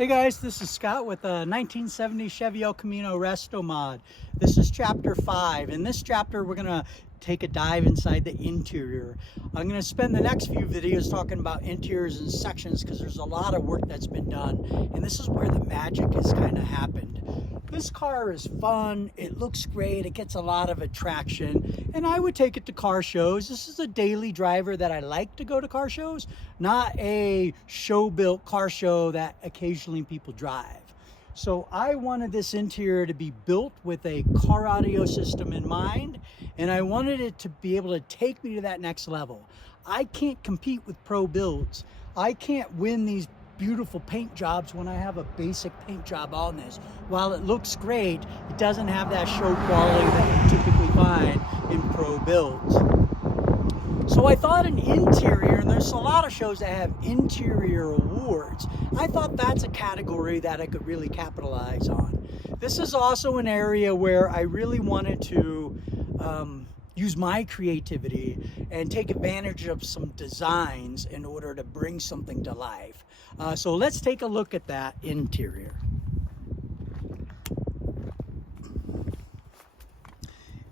Hey guys, this is Scott with a 1970 Chevy El Camino Restomod. This is chapter 5. In this chapter, we're going to take a dive inside the interior. I'm going to spend the next few videos talking about interiors and sections because there's a lot of work that's been done, and this is where the magic has kind of happened. This car is fun, it looks great, it gets a lot of attraction, and I would take it to car shows. This is a daily driver that I like to go to car shows, not a show-built car show that occasionally people drive. So I wanted this interior to be built with a car audio system in mind, and I wanted it to be able to take me to that next level. I can't compete with pro builds. I can't win these beautiful paint jobs when I have a basic paint job on this. While it looks great, it doesn't have that show quality that you typically find in pro builds. So I thought an interior, and there's a lot of shows that have interior awards, I thought that's a category that I could really capitalize on. This is also an area where I really wanted to use my creativity and take advantage of some designs in order to bring something to life. So let's take a look at that interior.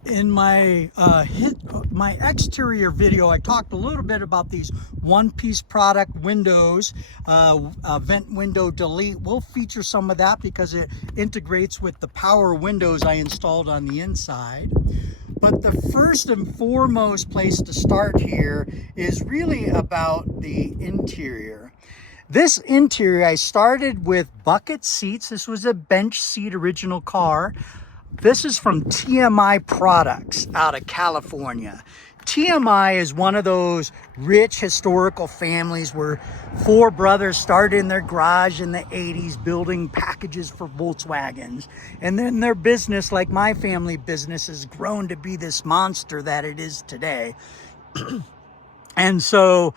In my exterior video, I talked a little bit about these one-piece product windows, vent window delete. We'll feature some of that because it integrates with the power windows I installed on the inside. But the first and foremost place to start here is really about the interior. This interior, I started with bucket seats. This was a bench seat original car. This is from TMI Products out of California. TMI is one of those rich historical families where four brothers started in their garage in the 80s building packages for Volkswagens. And then their business, like my family business, has grown to be this monster that it is today. And so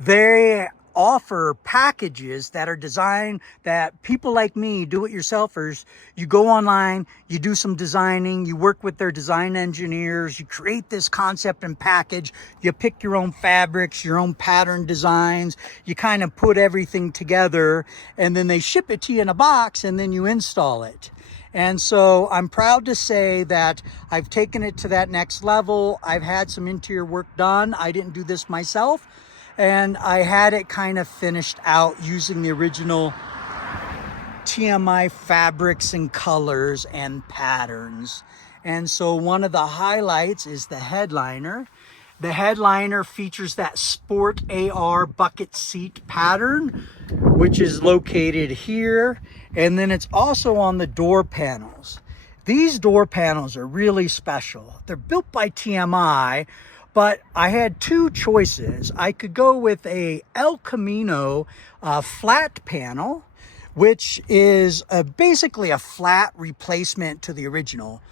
they offer packages that are designed that people like me, do-it-yourselfers, you go online, you do some designing, you work with their design engineers, you create this concept and package, you pick your own fabrics, your own pattern designs, you kind of put everything together, and then they ship it to you in a box, and then you install it. And so I'm proud to say that I've taken it to that next level. I've had some interior work done. I didn't do this myself. And I had it kind of finished out using the original TMI fabrics and colors and patterns. And so one of the highlights is the headliner. The headliner features that Sport AR bucket seat pattern, which is located here. And then it's also on the door panels. These door panels are really special. They're built by TMI, but I had two choices. I could go with a El Camino flat panel, which is basically a flat replacement to the original.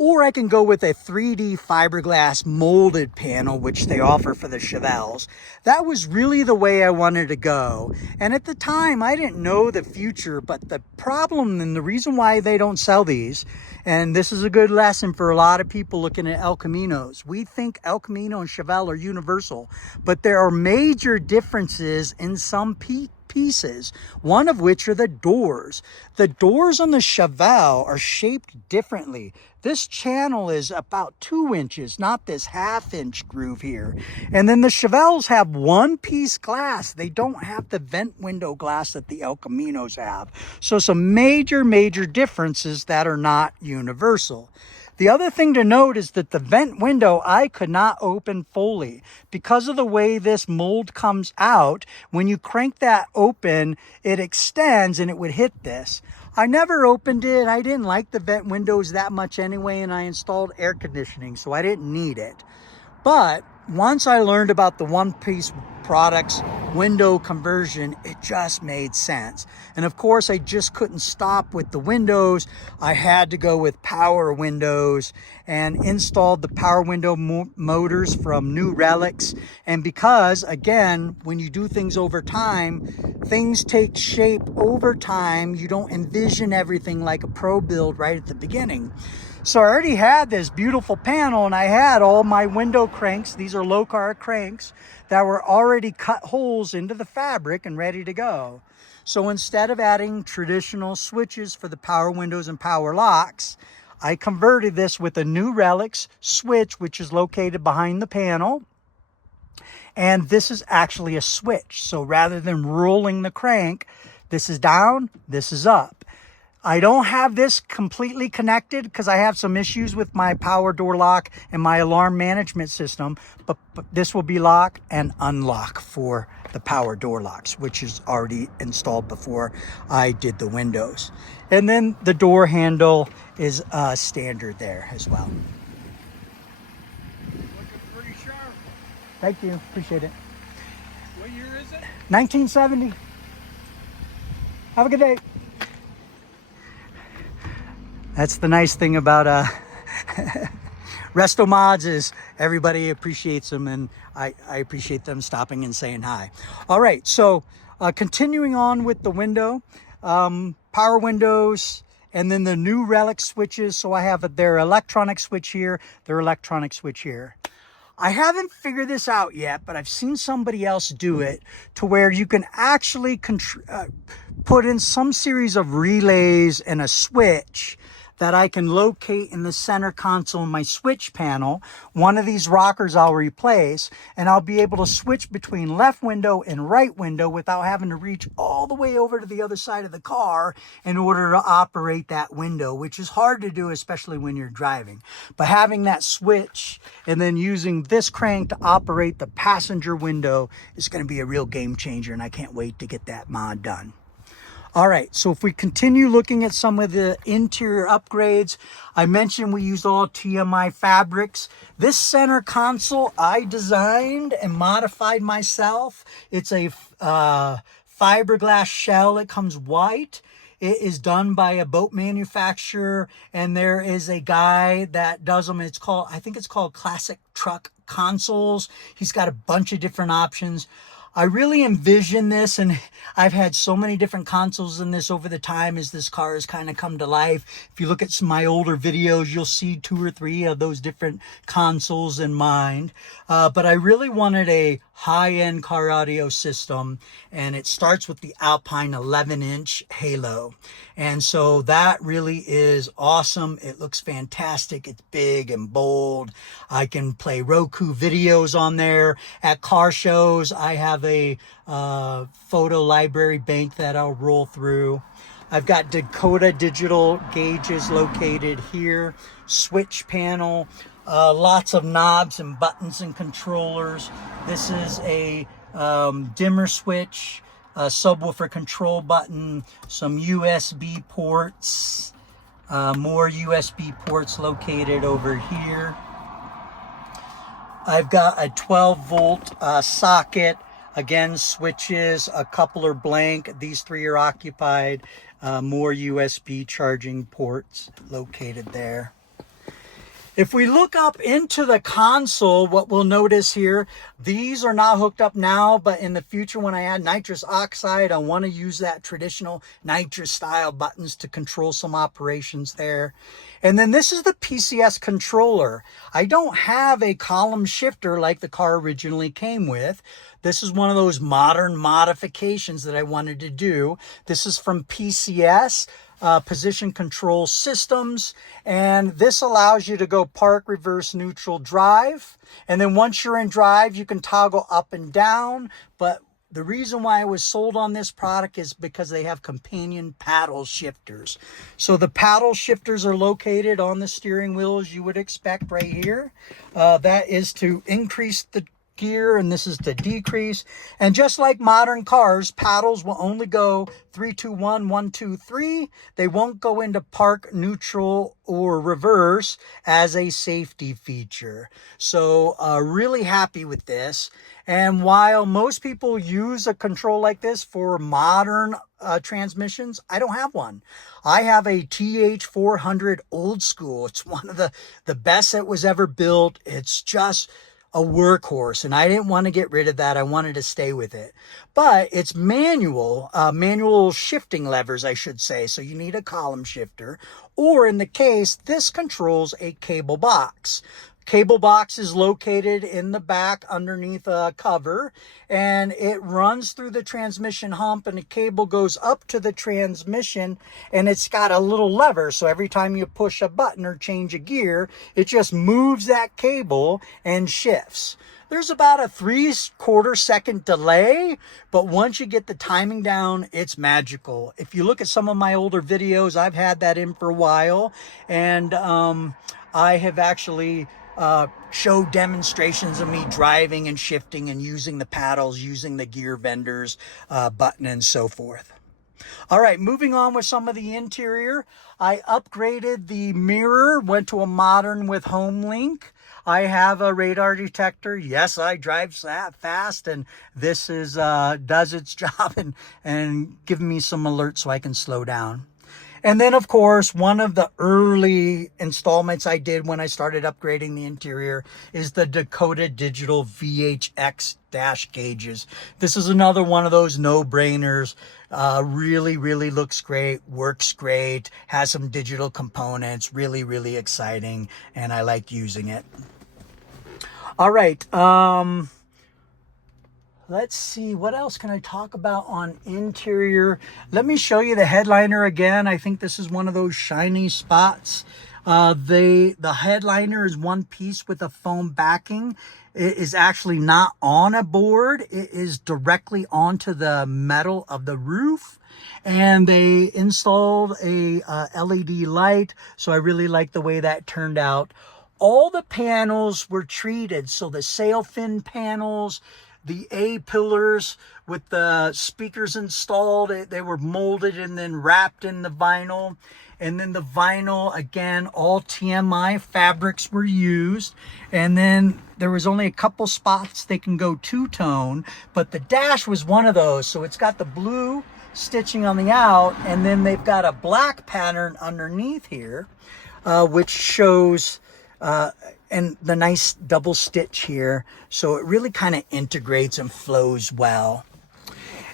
Or I can go with a 3D fiberglass molded panel, which they offer for the Chevelles. That was really the way I wanted to go. And at the time, I didn't know the future, but the problem and the reason why they don't sell these, and this is a good lesson for a lot of people looking at El Caminos. We think El Camino and Chevelle are universal, but there are major differences in some pieces, one of which are the doors. The doors on the Chevelle are shaped differently. This channel is about 2 inches, not this half-inch groove here. And then the Chevelles have one-piece glass. They don't have the vent window glass that the El Caminos have. So some major differences that are not universal. The other thing to note is that the vent window I could not open fully. Because of the way this mold comes out, when you crank that open, it extends and it would hit this. I never opened it. I didn't like the vent windows that much anyway, and I installed air conditioning, so I didn't need it. But once I learned about the one-piece products window conversion, it just made sense. And of course, I just couldn't stop with the windows. I had to go with power windows and installed the power window motors from Nu Relics. And because, again, when you do things over time, things take shape over time. You don't envision everything like a pro build right at the beginning. So I already had this beautiful panel, and I had all my window cranks. These are low car cranks that were already cut holes into the fabric and ready to go. So instead of adding traditional switches for the power windows and power locks, I converted this with a Nu Relics switch, which is located behind the panel. And this is actually a switch. So rather than rolling the crank, this is down, this is up. I don't have this completely connected because I have some issues with my power door lock and my alarm management system, but this will be lock and unlock for the power door locks, which is already installed before I did the windows. And then the door handle is standard there as well. Looking pretty sharp. Thank you, appreciate it. What year is it? 1970. Have a good day. That's the nice thing about Restomods is everybody appreciates them, and I appreciate them stopping and saying hi. All right, so continuing on with the window, power windows, and then the Nu Relics switches. So I have their electronic switch here, their electronic switch here. I haven't figured this out yet, but I've seen somebody else do it to where you can actually put in some series of relays and a switch that I can locate in the center console in my switch panel. One of these rockers I'll replace, and I'll be able to switch between left window and right window without having to reach all the way over to the other side of the car in order to operate that window, which is hard to do, especially when you're driving. But having that switch and then using this crank to operate the passenger window is going to be a real game changer, and I can't wait to get that mod done. All right, so if we continue looking at some of the interior upgrades, I mentioned we used all TMI fabrics. This center console I designed and modified myself. It's a fiberglass shell. It comes white. It is done by a boat manufacturer, and there is a guy that does them. It's called, I think it's called Classic Truck Consoles. He's got a bunch of different options. I really envision this, and I've had so many different consoles in this over the time as this car has kind of come to life. If you look at some of my older videos, you'll see 2 or 3 of those different consoles in mind. But I really wanted a high-end car audio system, and it starts with the Alpine 11-inch Halo. And so that really is awesome. It looks fantastic. It's big and bold. I can play Roku videos on there. At car shows, I have a photo library bank that I'll roll through. I've got Dakota digital gauges located here, switch panel, lots of knobs and buttons and controllers. This is a dimmer switch, a subwoofer control button, some USB ports, more USB ports located over here. I've got a 12-volt socket. Again, switches, a couple are blank. These 3 are occupied. More USB charging ports located there. If we look up into the console, what we'll notice here, these are not hooked up now, but in the future when I add nitrous oxide, I want to use that traditional nitrous style buttons to control some operations there. And then this is the PCS controller. I don't have a column shifter like the car originally came with. This is one of those modern modifications that I wanted to do. This is from PCS. Position control systems, and this allows you to go park, reverse, neutral, drive, and then once you're in drive you can toggle up and down. But the reason why I was sold on this product is because they have companion paddle shifters. So the paddle shifters are located on the steering wheel as you would expect right here. That is to increase the gear, and this is to decrease. And just like modern cars, paddles will only go 3, 2, 1, 1, 2, 3. They won't go into park, neutral, or reverse as a safety feature. So really happy with this. And while most people use a control like this for modern transmissions, I don't have one. I have a TH400 old school. It's one of the best that was ever built. It's just a workhorse, and I didn't want to get rid of that. I wanted to stay with it. But it's manual, manual shifting levers, I should say. So you need a column shifter, or in the case, this controls a cable box. Cable box is located in the back underneath a cover, and it runs through the transmission hump, and the cable goes up to the transmission, and it's got a little lever. So every time you push a button or change a gear, it just moves that cable and shifts. There's about a 3/4 second delay, but once you get the timing down, it's magical. If you look at some of my older videos, I've had that in for a while, and I have actually show demonstrations of me driving and shifting and using the paddles, using the gear vendors, button, and so forth. All right, moving on with some of the interior. I upgraded the mirror, went to a modern with HomeLink. I have a radar detector. Yes, I drive fast, and this is does its job and giving me some alerts so I can slow down. And then, of course, one of the early installments I did when I started upgrading the interior is the Dakota Digital VHX dash gauges. This is another one of those no-brainers. Really, really looks great, works great, has some digital components, really, really exciting, and I like using it. All right. Let's see, what else can I talk about on interior? Let me show you the headliner again. I think this is one of those shiny spots. The headliner is one piece with a foam backing. It is actually not on a board. It is directly onto the metal of the roof. And they installed a LED light. So I really like the way that turned out. All the panels were treated. So the sail fin panels, the A-pillars with the speakers installed, they were molded and then wrapped in the vinyl. And then the vinyl, again, all TMI fabrics were used. And then there was only a couple spots they can go two-tone, but the dash was one of those. So it's got the blue stitching on the out, and then they've got a black pattern underneath here, which shows and the nice double stitch here. So it really kind of integrates and flows well.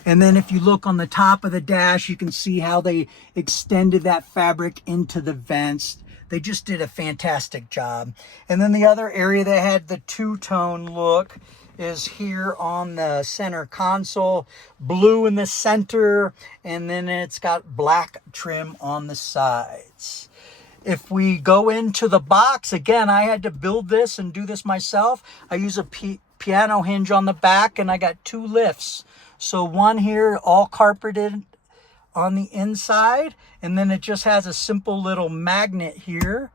And then if you look on the top of the dash, you can see how they extended that fabric into the vents. They just did a fantastic job. And then the other area that had the two-tone look is here on the center console, blue in the center, and then it's got black trim on the sides. If we go into the box, again, I had to build this and do this myself. I use a piano hinge on the back, and I got two lifts. So one here, all carpeted on the inside, and then it just has a simple little magnet here.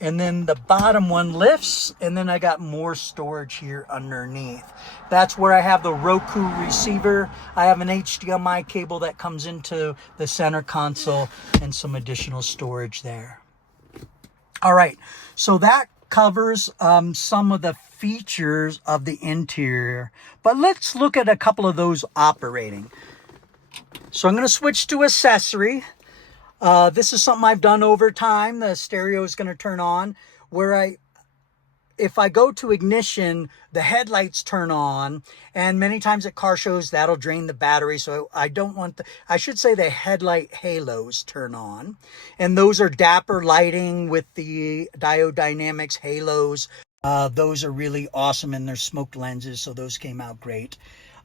And then the bottom one lifts, and then I got more storage here underneath. That's where I have the Roku receiver. I have an HDMI cable that comes into the center console and some additional storage there. All right, so that covers some of the features of the interior, but let's look at a couple of those operating. So I'm going to switch to accessory. This is something I've done over time. The stereo is going to turn on where if I go to ignition, the headlights turn on, and many times at car shows, that'll drain the battery. So I don't want I should say the headlight halos turn on. And those are dapper lighting with the Diode Dynamics halos. Those are really awesome, and they're smoked lenses, so those came out great.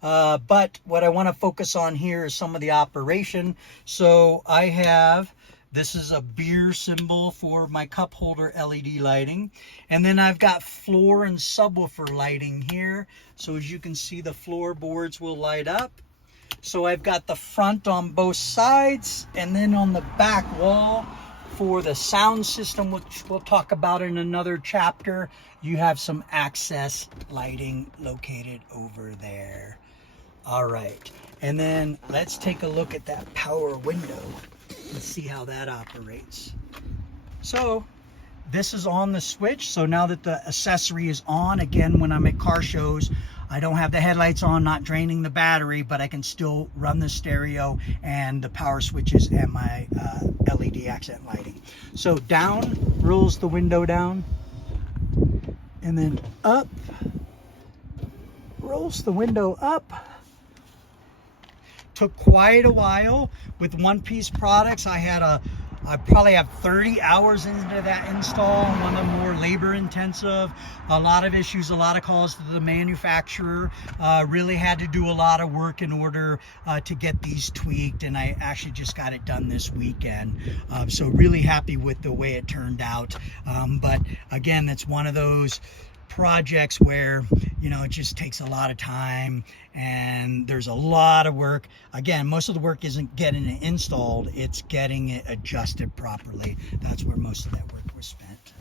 But what I want to focus on here is some of the operation. So I have, this is a beer symbol for my cup holder LED lighting. And then I've got floor and subwoofer lighting here. So as you can see, the floorboards will light up. So I've got the front on both sides, and then on the back wall for the sound system, which we'll talk about in another chapter, you have some access lighting located over there. All right, and then let's take a look at that power window. Let's see how that operates. So this is on the switch. So now that the accessory is on, again, when I'm at car shows, I don't have the headlights on, not draining the battery, but I can still run the stereo and the power switches and my LED accent lighting. So down rolls the window down, and then up rolls the window up. Took quite a while with one-piece products. I probably have 30 hours into that install, one of the more labor intensive, a lot of issues, a lot of calls to the manufacturer. Really had to do a lot of work in order to get these tweaked, and I actually just got it done this weekend. So really happy with the way it turned out. But again, it's one of those projects where, you know, it just takes a lot of time and there's a lot of work. Again, most of the work isn't getting it installed, it's getting it adjusted properly. That's where most of that work was spent.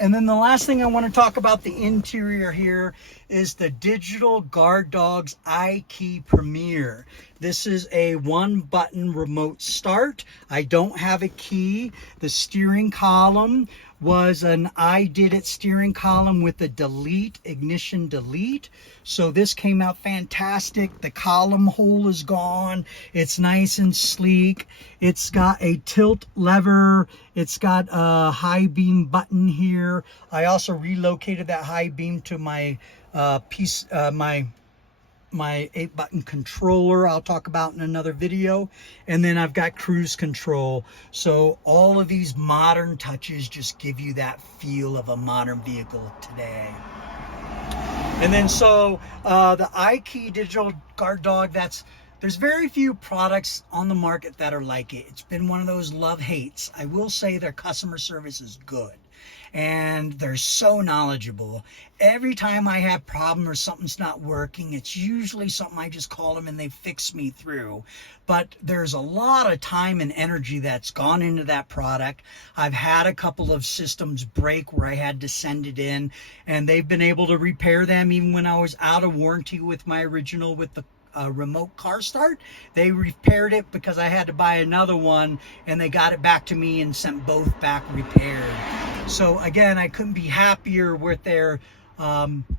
And then the last thing I want to talk about the interior here is the Digital Guard Dawg's iKey Premier. This is a one-button remote start. I don't have a key. The steering column was an I Did It steering column with a delete, ignition delete. So this came out fantastic. The column hole is gone. It's nice and sleek. It's got a tilt lever. It's got a high beam button here. I also relocated that high beam to my my 8-button controller I'll talk about in another video. And then I've got cruise control. So all of these modern touches just give you that feel of a modern vehicle today. And then so the iKey Digital Guard Dawg, there's very few products on the market that are like it. It's been one of those love-hates. I will say their customer service is good. And they're so knowledgeable. Every time I have a problem or something's not working, it's usually something I just call them and they fix me through. But there's a lot of time and energy that's gone into that product. I've had a couple of systems break where I had to send it in, and they've been able to repair them even when I was out of warranty with my original with the remote car start. They repaired it because I had to buy another one, and they got it back to me and sent both back repaired. So again, I couldn't be happier with their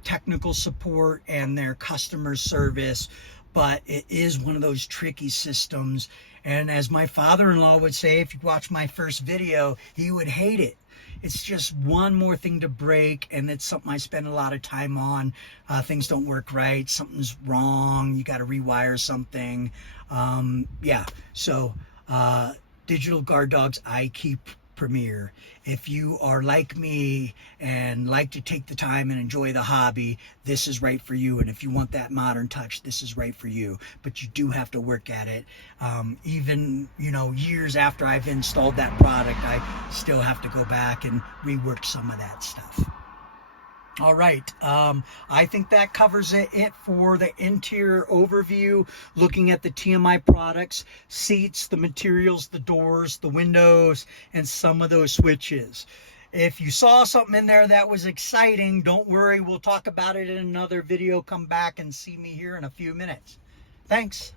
technical support and their customer service, but it is one of those tricky systems. And as my father-in-law would say, if you watch my first video, he would hate it. It's just one more thing to break, and it's something I spend a lot of time on. Things don't work right, something's wrong, you got to rewire something. Yeah, so Digital Guard Dawg's iKey Premier. If you are like me and like to take the time and enjoy the hobby, this is right for you. And if you want that modern touch, this is right for you. But you do have to work at it. Even, you know, years after I've installed that product, I still have to go back and rework some of that stuff. All right, I think that covers it for the interior overview, looking at the TMI products, seats, the materials, the doors, the windows, and some of those switches. If you saw something in there that was exciting, don't worry, we'll talk about it in another video. Come back and see me here in a few minutes. Thanks.